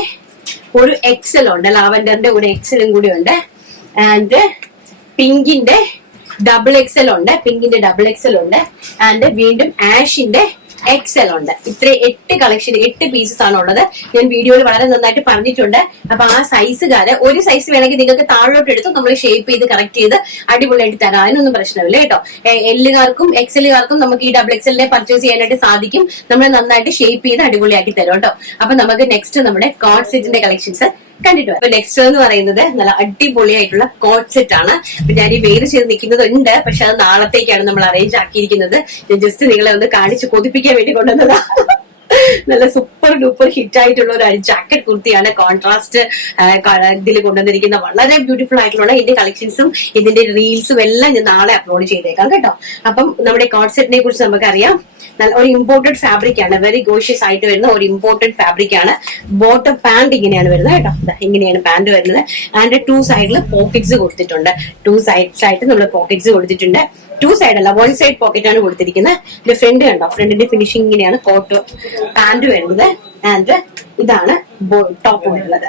ഒരു എക്സൽ ഉണ്ട്. ലാവൻഡറിന്റെ ഒരു എക്സലും കൂടി ഉണ്ട്. ആൻഡ് പിങ്കിന്റെ ഡബിൾ എക്സൽ ഉണ്ട്. പിങ്കിന്റെ ഡബിൾ എക്സൽ ഉണ്ട്. ആൻഡ് വീണ്ടും ആഷിന്റെ എക്സൽ ഉണ്ട്. ഇത്ര എട്ട് കളക്ഷൻ എട്ട് പീസസ് ആണ് ഉള്ളത്. ഞാൻ വീഡിയോയിൽ വളരെ നന്നായിട്ട് പറഞ്ഞിട്ടുണ്ട്. അപ്പൊ ആ സൈസുകാര് ഒരു സൈസ് വേണമെങ്കിൽ നിങ്ങൾക്ക് താഴോട്ട് എടുത്ത് നമ്മൾ ഷേപ്പ് ചെയ്ത് കറക്റ്റ് ചെയ്ത് അടിപൊളിയായിട്ട് തരാം. അതിനൊന്നും പ്രശ്നമില്ല കേട്ടോ. എല്ലുകാർക്കും എക്സലുകാർക്കും നമുക്ക് ഈ ഡബിൾ എക്സലിനെ പർച്ചേസ് ചെയ്യാനായിട്ട് സാധിക്കും. നമ്മൾ നന്നായിട്ട് ഷേപ്പ് ചെയ്ത് അടിപൊളിയാക്കി തരും കേട്ടോ. അപ്പൊ നമുക്ക് നെക്സ്റ്റ് നമ്മുടെ കോഡ് സെറ്റിന്റെ കളക്ഷൻസ് കണ്ടിട്ട്? അപ്പൊ നെക്സ്റ്റ് എന്ന് പറയുന്നത് നല്ല അടിപൊളിയായിട്ടുള്ള കോട്ട് സെറ്റ് ആണ്. അപ്പൊ ഞാൻ ഈ വെയിൽ ചെയ്ത് നിൽക്കുന്നത് ഉണ്ട് പക്ഷെ അത് നാളത്തേക്കാണ് നമ്മൾ അറേഞ്ച് ആക്കിയിരിക്കുന്നത്. ഞാൻ ജസ്റ്റ് നിങ്ങളെ ഒന്ന് കാണിച്ച് കൊതിപ്പിക്കാൻ വേണ്ടി കൊണ്ടുവന്നതാ. നല്ല സൂപ്പർ ഡൂപ്പർ ഹിറ്റ് ആയിട്ടുള്ള ഒരു ജാക്കറ്റ് കുർത്തിയാണ് കോൺട്രാസ്റ്റ് ഇതിൽ കൊണ്ടുവന്നിരിക്കുന്ന വളരെ ബ്യൂട്ടിഫുൾ ആയിട്ടുള്ള ഇതിന്റെ കളക്ഷൻസും ഇതിന്റെ റീൽസും എല്ലാം ഞാൻ നാളെ അപ്ലോഡ് ചെയ്തേക്കാം കേട്ടോ. അപ്പം നമ്മുടെ കോൺസെപ്റ്റിനെ കുറിച്ച് നമുക്കറിയാം. നല്ല ഒരു ഇമ്പോർട്ടഡ് ഫാബ്രിക് ആണ്. വെരി ഗോഷ്യസ് ആയിട്ട് വരുന്ന ഒരു ഇമ്പോർട്ടഡ് ഫാബ്രിക് ആണ്. ബോട്ടം പാന്റ് ഇങ്ങനെയാണ് വരുന്നത് കേട്ടോ. ഇങ്ങനെയാണ് പാന്റ് വരുന്നത്. ആൻഡ് ടു സൈഡിൽ പോക്കറ്റ്സ് കൊടുത്തിട്ടുണ്ട്. ടു സൈഡ്സ് ആയിട്ട് നമ്മൾ പോക്കറ്റ്സ് കൊടുത്തിട്ടുണ്ട്. ടു സൈഡ് അല്ല വൺ സൈഡ് പോക്കറ്റ് ആണ് കൊടുത്തിരിക്കുന്നത്. ഇതിന്റെ ഫ്രണ്ട് കണ്ടോ? ഫ്രണ്ടിന്റെ ഫിനിഷിംഗ് ഇങ്ങനെയാണ് കോട്ട് പാന്റ് വരുന്നത്. ആൻഡ് ഇതാണ് ടോപ്പ് വരുന്നത്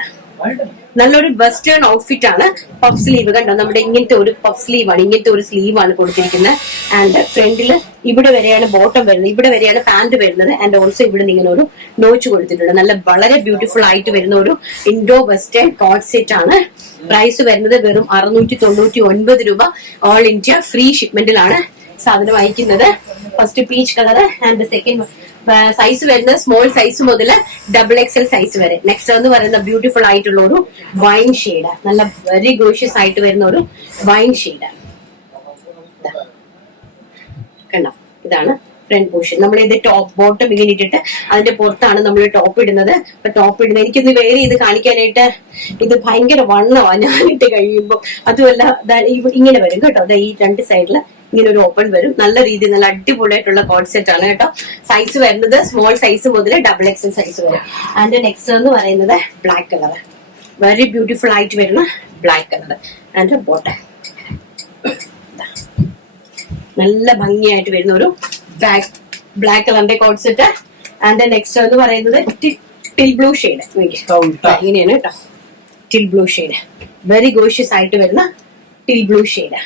നല്ലൊരു വെസ്റ്റേൺ ഔട്ട്ഫിറ്റ് ആണ്. പഫ് സ്ലീവ് കണ്ടോ? നമ്മുടെ ഇങ്ങനത്തെ ഒരു പഫ് സ്ലീവ് ആണ് ഇങ്ങനത്തെ ഒരു സ്ലീവ് ആണ് കൊടുത്തിരിക്കുന്നത്. ആൻഡ് ഫ്രണ്ടിൽ ഇവിടെ വരെയാണ് ബോട്ടം വരുന്നത്. ഇവിടെ വരെയാണ് പാന്റ് വരുന്നത്. ആൻഡ് ഓൾസോ ഇവിടെ ഇങ്ങനെ ഒരു നോച്ച് കൊടുത്തിട്ടുണ്ട്. നല്ല വളരെ ബ്യൂട്ടിഫുൾ ആയിട്ട് വരുന്ന ഒരു ഇൻഡോ വെസ്റ്റേൺ കോഡ് സെറ്റ് ആണ്. പ്രൈസ് വരുന്നത് വെറും അറുന്നൂറ്റി തൊണ്ണൂറ്റി ഒൻപത് രൂപ. ഓൾ ഇന്ത്യ ഫ്രീ ഷിപ്മെന്റിലാണ് സാധനം അയക്കുന്നത്. First peach colour and second size വരുന്നത് സ്മോൾ സൈസ് മുതൽ ഡബിൾ എക്സൽ സൈസ് വരെ. നെക്സ്റ്റ് എന്ന് പറയുന്ന ബ്യൂട്ടിഫുൾ ആയിട്ടുള്ള ഒരു വൈൻ ഷെയ്ഡ് നല്ല വെരി ഗോഷ്യസ് ആയിട്ട് വരുന്ന ഒരു വൈൻ ഷെയ്ഡ് കണ്ടോ? ഇതാണ് ഫ്രണ്ട് പോർഷൻ നമ്മൾ ഇത് ടോപ്പ് ബോട്ടം ഇങ്ങനെ ഇട്ടിട്ട് അതിന്റെ പുറത്താണ് നമ്മൾ ടോപ്പ് ഇടുന്നത്. അപ്പൊ ടോപ്പ് ഇടുന്നത് എനിക്കിത് വേറെ ഇത് കാണിക്കാനായിട്ട് ഇത് ഭയങ്കര വണ്ണമാണ് ഞാനിട്ട് കഴിയുമ്പോൾ അതുമല്ല ഇങ്ങനെ വരും കേട്ടോ. ദാ ഈ രണ്ട് സൈഡിൽ ഇങ്ങനെ ഒരു ഓപ്പൺ വരും. നല്ല രീതിയിൽ നല്ല അടിപൊളിയായിട്ടുള്ള കോൺസെപ്റ്റ് ആണ് കേട്ടോ. സൈസ് വരുന്നത് സ്മോൾ സൈസ് മുതൽ ഡബിൾ എക്സൽ സൈസ് വരെ. ആൻഡ് നെക്സ്റ്റ് എന്ന് പറയുന്നത് ബ്ലാക്ക് കളർ വെരി ബ്യൂട്ടിഫുൾ ആയിട്ട് വരുന്ന ബ്ലാക്ക് കളർ ആൻഡ് ബോട്ടം നല്ല ഭംഗിയായിട്ട് വരുന്ന ഒരു ബ്ലാക്ക് ബ്ലാക്ക് കളറിന്റെ കോഡ് ഇട്ട് ആൻഡ് നെക്സ്റ്റ് എന്ന് പറയുന്നത് ടിൽ ബ്ലൂ ഷെയ്ഡ് ഇങ്ങനെയാണ് കേട്ടോ. Teal blue shade very gorgeous ആയിട്ട് വരുന്ന ടിൽ ബ്ലൂ ഷെയ്ഡ്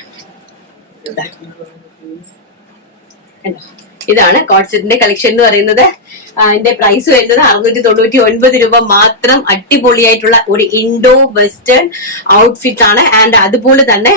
ഇതാണ് കോൺസെപ്റ്റിന്റെ കളക്ഷൻ എന്ന് പറയുന്നത്. അതിന്റെ പ്രൈസ് വരുന്നത് അറുന്നൂറ്റി തൊണ്ണൂറ്റി ഒൻപത് രൂപ മാത്രം അടിപൊളിയായിട്ടുള്ള ഒരു ഇൻഡോ വെസ്റ്റേൺ ഔട്ട്ഫിറ്റ് ആണ്. ആൻഡ് അതുപോലെ തന്നെ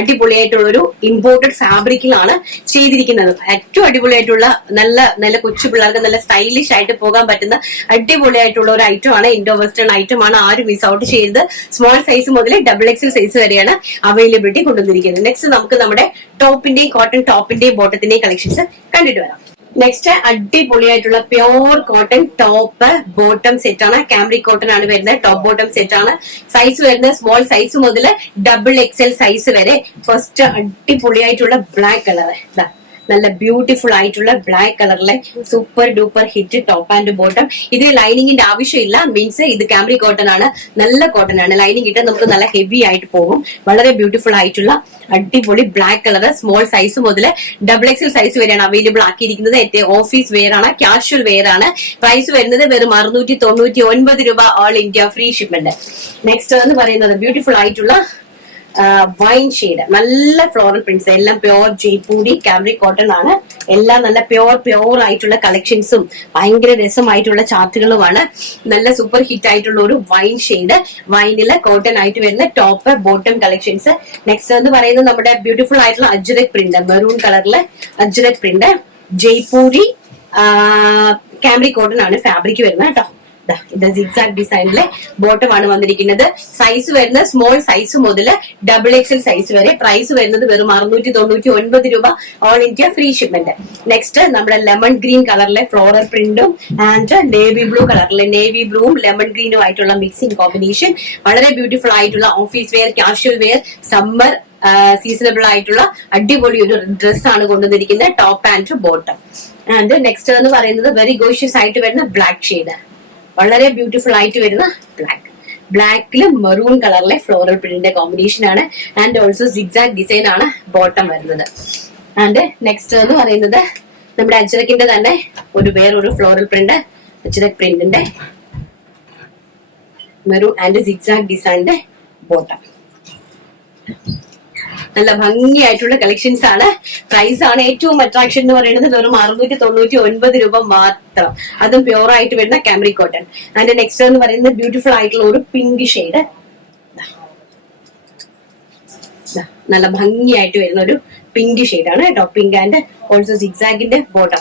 അടിപൊളിയായിട്ടുള്ള ഒരു ഇമ്പോർട്ടഡ് ഫാബ്രിക്കിലാണ് ചെയ്തിരിക്കുന്നത്. ഏറ്റവും അടിപൊളിയായിട്ടുള്ള നല്ല നല്ല കൊച്ചു പിള്ളേർക്ക് നല്ല സ്റ്റൈലിഷ് ആയിട്ട് പോകാൻ പറ്റുന്ന അടിപൊളിയായിട്ടുള്ള ഒരു ഐറ്റം ആണ് ഇൻഡോ വെസ്റ്റേൺ ഐറ്റം ആണ് ആരും മിസ് ഔട്ട് ചെയ്ത് സ്മോൾ സൈസ് മുതൽ ഡബിൾ എക്സൽ സൈസ് വരെയാണ് അവൈലബിലിറ്റി കൊണ്ടുവന്നിരിക്കുന്നത്. നെക്സ്റ്റ് നമുക്ക് നമ്മുടെ ടോപ്പിന്റെയും കോട്ടൺ ടോപ്പിന്റെയും ബോട്ടത്തിന്റെയും കളക്ഷൻസ് കണ്ടിട്ട് വരാം. നെക്സ്റ്റ് അടിപൊളിയായിട്ടുള്ള pure cotton top bottom set ആണ്. ക്യാമറി കോട്ടൺ ആണ് വരുന്നത്. ടോപ്പ് ബോട്ടം സെറ്റ് ആണ്. സൈസ് വരുന്നത് സ്മോൾ സൈസ് മുതൽ ഡബിൾ എക്സൽ സൈസ് വരെ. ഫസ്റ്റ് അടിപൊളിയായിട്ടുള്ള ബ്ലാക്ക് കളർ നല്ല ബ്യൂട്ടിഫുൾ ആയിട്ടുള്ള ബ്ലാക്ക് കളറിലെ super duper hit top and bottom ഇതിന് ലൈനിങ്ങിന്റെ ആവശ്യമില്ല. മീൻസ് ഇത് കാമറി കോട്ടൺ ആണ്. നല്ല കോട്ടൺ ആണ്. ലൈനിങ് ഇട്ട് നമുക്ക് നല്ല ഹെവി ആയിട്ട് പോകും. വളരെ ബ്യൂട്ടിഫുൾ ആയിട്ടുള്ള അടിപൊളി ബ്ലാക്ക് കളർ സ്മോൾ സൈസ് മുതൽ ഡബിൾ എക്സൽ സൈസ് വരെയാണ് അവൈലബിൾ ആക്കിയിരിക്കുന്നത്. ഏറ്റവും ഓഫീസ് വെയർ ആണ് കാഷ്വൽ വെയർ ആണ്. പ്രൈസ് വരുന്നത് വെറും അറുന്നൂറ്റി തൊണ്ണൂറ്റി ഒൻപത് രൂപ all India free shipment next എന്ന് പറയുന്നത് ബ്യൂട്ടിഫുൾ ആയിട്ടുള്ള വൈൻ ഷെയ്ഡ് നല്ല ഫ്ലോറൽ പ്രിന്റ്സ് എല്ലാം പ്യോർ ജയ്പൂരി കാബ്രിക് കോട്ടൺ ആണ്. എല്ലാം നല്ല പ്യോർ പ്യോർ ആയിട്ടുള്ള കളക്ഷൻസും ഭയങ്കര രസമായിട്ടുള്ള ചാർട്ടുകളുമാണ്. നല്ല സൂപ്പർ ഹിറ്റ് ആയിട്ടുള്ള ഒരു വൈൻ ഷെയ്ഡ് വൈനിൽ കോട്ടൺ ആയിട്ട് വരുന്ന ടോപ്പ് ബോട്ടം കളക്ഷൻസ് നെക്സ്റ്റ് എന്ന് പറയുന്നത് നമ്മുടെ ബ്യൂട്ടിഫുൾ ആയിട്ടുള്ള അജ്രക് പ്രിന്റ് മെറൂൺ കളറിലെ ajrak print Jaipuri cambric cotton ആണ് ഫാബ്രിക് വരുന്നത് കേട്ടോ. ഇത് സിക്സാക് ഡിസൈനിലെ ബോട്ടം ആണ് വന്നിരിക്കുന്നത്. സൈസ് വരുന്ന സ്മോൾ സൈസ് മുതൽ ഡബിൾ എക്സൽ സൈസ് വരെ പ്രൈസ് വരുന്നത് വെറും അറുന്നൂറ്റി തൊണ്ണൂറ്റി ഒൻപത് രൂപ all India free shipment next നമ്മുടെ ലെമൺ ഗ്രീൻ കളറിലെ ഫ്ലോറൽ പ്രിന്റും ആൻഡ് നേവി ബ്ലൂ കളറിലെ നേവി ബ്ലൂവും ലെമൺ ഗ്രീനും ആയിട്ടുള്ള മിക്സിംഗ് കോമ്പിനേഷൻ വളരെ ബ്യൂട്ടിഫുൾ ആയിട്ടുള്ള office wear casual wear summer seasonable ആയിട്ടുള്ള അടിപൊളി ഒരു ഡ്രസ്സാണ് കൊണ്ടുവന്നിരിക്കുന്നത് top and bottom and next എന്ന് പറയുന്നത് വെരി ഗോഷ്യസ് ആയിട്ട് വരുന്ന ബ്ലാക്ക് ഷെയ്ഡ് വളരെ ബ്യൂട്ടിഫുൾ ആയിട്ട് വരുന്ന ബ്ലാക്ക് ബ്ലാക്കിൽ മെറൂൺ കളറിലെ ഫ്ലോറൽ പ്രിന്റിന്റെ കോമ്പിനേഷൻ ആണ്. ആൻഡ് ഓൾസോ സിക്സാക് ഡിസൈൻ ആണ് ബോട്ടം വരുന്നത്. ആൻഡ് നെക്സ്റ്റ് എന്ന് പറയുന്നത് നമ്മുടെ അജ്രക്കിന്റെ തന്നെ ഒരു വേറൊരു ഫ്ലോറൽ പ്രിന്റ് അജ്രക് പ്രിന്റിന്റെ മെറൂൺ ആൻഡ് സിക്സാക് ഡിസൈനിന്റെ ബോട്ടം നല്ല ഭംഗിയായിട്ടുള്ള കളക്ഷൻസ് ആണ്. പ്രൈസ് ആണ് ഏറ്റവും അട്രാക്ഷൻ എന്ന് പറയുന്നത് വെറും അറുന്നൂറ്റി തൊണ്ണൂറ്റി ഒൻപത് രൂപ മാത്രം. അതും പ്യൂർ ആയിട്ട് വരുന്ന കാമറി കോട്ടൺ അതിന്റെ നെക്സ്റ്റ് എന്ന് പറയുന്നത് ബ്യൂട്ടിഫുൾ ആയിട്ടുള്ള ഒരു പിങ്ക് ഷെയ്ഡ് നല്ല ഭംഗിയായിട്ട് വരുന്ന ഒരു പിങ്ക് ആണ് കേട്ടോ. പിങ്ക് ആൻഡ് ഓൾസോ സിക്സാഗിന്റെ ബോട്ടം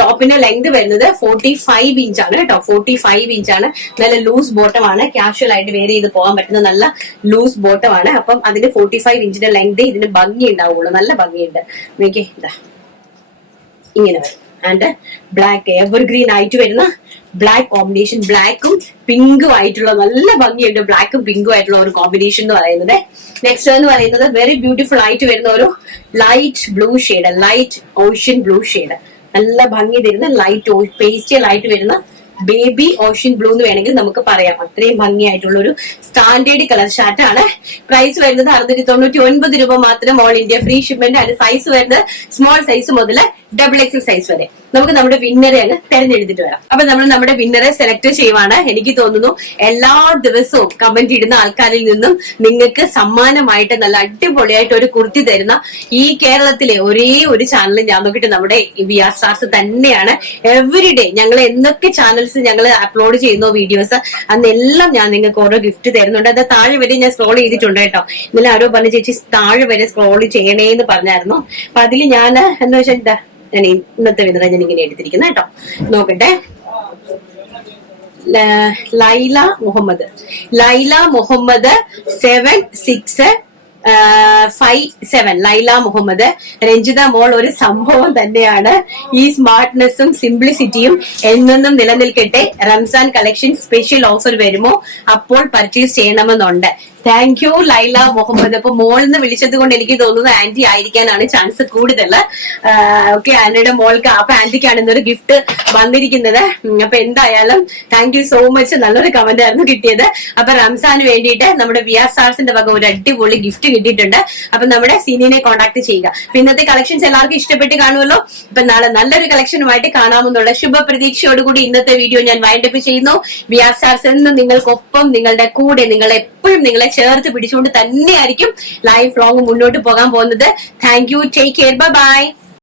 ടോപ്പിന്റെ ലെങ്ത് വരുന്നത് ഫോർട്ടി ഫൈവ് ഇഞ്ച് ആണ് കേട്ടോ. ഫോർട്ടി ഫൈവ് ഇഞ്ച് ആണ്. നല്ല ലൂസ് ബോട്ടം ആണ്. കാഷ്വൽ ആയിട്ട് വേറെ ചെയ്ത് പോകാൻ പറ്റുന്ന നല്ല ലൂസ് ബോട്ടം ആണ്. അപ്പം അതിന് ഫോർട്ടി ഫൈവ് ഇഞ്ചിന്റെ ലെങ്ത് ഇതിന് ഭംഗി ഉണ്ടാവുള്ളൂ. നല്ല ഭംഗിയുണ്ട്. നോക്കിയേ ഇതാ ഇങ്ങനെ വരും. ആൻഡ് ബ്ലാക്ക് എവർഗ്രീൻ ആയിട്ട് വരുന്ന ബ്ലാക്ക് കോമ്പിനേഷൻ ബ്ലാക്കും പിങ്കും ആയിട്ടുള്ള നല്ല ഭംഗിയുണ്ട്. ബ്ലാക്കും പിങ്കും ആയിട്ടുള്ള ഒരു കോമ്പിനേഷൻ എന്ന് പറയുന്നത്. നെക്സ്റ്റ് എന്ന് പറയുന്നത് വെരി ബ്യൂട്ടിഫുൾ ആയിട്ട് വരുന്ന ഒരു light blue shade light ocean blue shade നല്ല ഭംഗി തരുന്ന ലൈറ്റ് പേസ്റ്റൽ ആയിട്ട് വരുന്ന ബേബി ഓഷ്യൻ ബ്ലൂ എന്ന് വേണമെങ്കിൽ നമുക്ക് പറയാം. അത്രയും ഭംഗിയായിട്ടുള്ള ഒരു സ്റ്റാൻഡേർഡ് കളർ ഷാർട്ട് ആണ്. പ്രൈസ് വരുന്നത് അറുന്നൂറ്റി തൊണ്ണൂറ്റി ഒൻപത് രൂപ മാത്രം. ഓൾ ഇന്ത്യ ഫ്രീ ഷിപ്മെന്റ് അതിന് സൈസ് വരുന്നത് സ്മോൾ സൈസ് മുതൽ ഡബിൾ എക്സൽ സൈസ് വരെ. നമുക്ക് നമ്മുടെ വിന്നറെ അങ്ങ് തെരഞ്ഞെടുത്തിട്ട് വരാം. അപ്പൊ നമ്മൾ നമ്മുടെ വിന്നറെ സെലക്ട് ചെയ്യുവാണ്. എനിക്ക് തോന്നുന്നു എല്ലാ ദിവസവും കമന്റ് ഇടുന്ന ആൾക്കാരിൽ നിന്നും നിങ്ങൾക്ക് സമ്മാനമായിട്ട് നല്ല അടിപൊളിയായിട്ട് ഒരു കുർത്തി തരുന്ന ഈ കേരളത്തിലെ ഒരേ ഒരു ചാനൽ ഞാൻ നോക്കിയിട്ട് നമ്മുടെ വി ആർ സ്റ്റാർസ് തന്നെയാണ്. എവറി ഡേ ഞങ്ങൾ എന്തൊക്കെ ചാനൽസ് ഞങ്ങൾ അപ്ലോഡ് ചെയ്യുന്നോ വീഡിയോസ് അന്നെല്ലാം ഞാൻ നിങ്ങൾക്ക് ഓരോ ഗിഫ്റ്റ് തരുന്നുണ്ട്. അത് താഴെ വരെ ഞാൻ സ്ക്രോൾ ചെയ്തിട്ടുണ്ട് കേട്ടോ. ഇന്നലെ ആരോ പറഞ്ഞ ചേച്ചി താഴെ വരെ സ്ക്രോൾ ചെയ്യണേ എന്ന് പറഞ്ഞായിരുന്നു. അപ്പൊ അതിൽ ഞാൻ എന്താ വെച്ചാൽ ഞാൻ ഇന്നത്തെ വിതറ ഞാൻ ഇങ്ങനെ എടുത്തിരിക്കുന്നത് കേട്ടോ. നോക്കട്ടെ. Laila Muhammad. Laila Muhammad seven six five seven Laila Muhammad. Ranjitha മോൾ ഒരു സംഭവം തന്നെയാണ്. ഈ സ്മാർട്ട്നെസ്സും സിംപ്ലിസിറ്റിയും എന്നെന്നും നിലനിൽക്കട്ടെ. റംസാൻ കളക്ഷൻ സ്പെഷ്യൽ ഓഫർ വരുമോ? അപ്പോൾ പർച്ചേസ് ചെയ്യണമെന്നുണ്ട്. താങ്ക് യു ലൈല മുഹമ്മദ് അപ്പൊ മോളിന്ന് വിളിച്ചത് കൊണ്ട് എനിക്ക് തോന്നുന്നത് ആന്റി ആയിരിക്കാനാണ് ചാൻസ് കൂടുതൽ. ഓക്കെ ആന്റിയുടെ മോൾക്ക് അപ്പൊ ആന്റിക്കാണ് ഇന്നൊരു ഗിഫ്റ്റ് വന്നിരിക്കുന്നത്. അപ്പൊ എന്തായാലും താങ്ക് യു സോ മച്ച് നല്ലൊരു കമന്റ് ആയിരുന്നു കിട്ടിയത്. അപ്പൊ റംസാന് വേണ്ടിയിട്ട് നമ്മുടെ വി ആർ സ്റ്റാർസിന്റെ വക ഒരു അടിപൊളി ഗിഫ്റ്റ് കിട്ടിയിട്ടുണ്ട്. അപ്പൊ നമ്മുടെ സീനിയനെ കോൺടാക്ട് ചെയ്യുക. അപ്പൊ ഇന്നത്തെ കളക്ഷൻസ് എല്ലാവർക്കും ഇഷ്ടപ്പെട്ട് കാണുമല്ലോ? അപ്പൊ നാളെ നല്ലൊരു കളക്ഷനുമായിട്ട് കാണാമെന്നുള്ള ശുഭപ്രതീക്ഷയോടുകൂടി ഇന്നത്തെ വീഡിയോ ഞാൻ വൈൻഡപ്പ് ചെയ്യുന്നു. വി ആർ സാർസ് എന്നും നിങ്ങൾക്കൊപ്പം നിങ്ങളുടെ കൂടെ നിങ്ങൾ എപ്പോഴും നിങ്ങളെ ചേർത്ത് പിടിച്ചുകൊണ്ട് തന്നെയായിരിക്കും ലൈഫ് ലോങ് മുന്നോട്ട് പോകാൻ പോകുന്നത്. Thank you take care bye